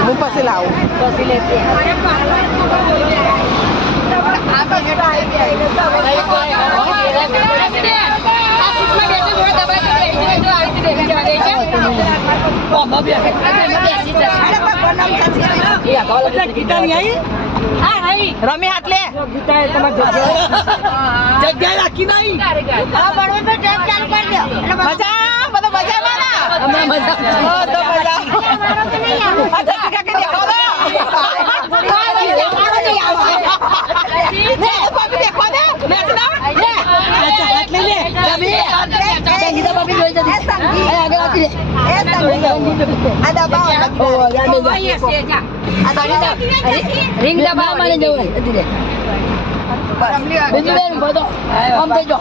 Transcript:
હું પછી લાવું પછી લેતી રમી હાથ લે જગ્યા રાખી નહીં મજા બધો રિંગ દબાવ મને જવું બીજું બેન બધો આમ થઈ જો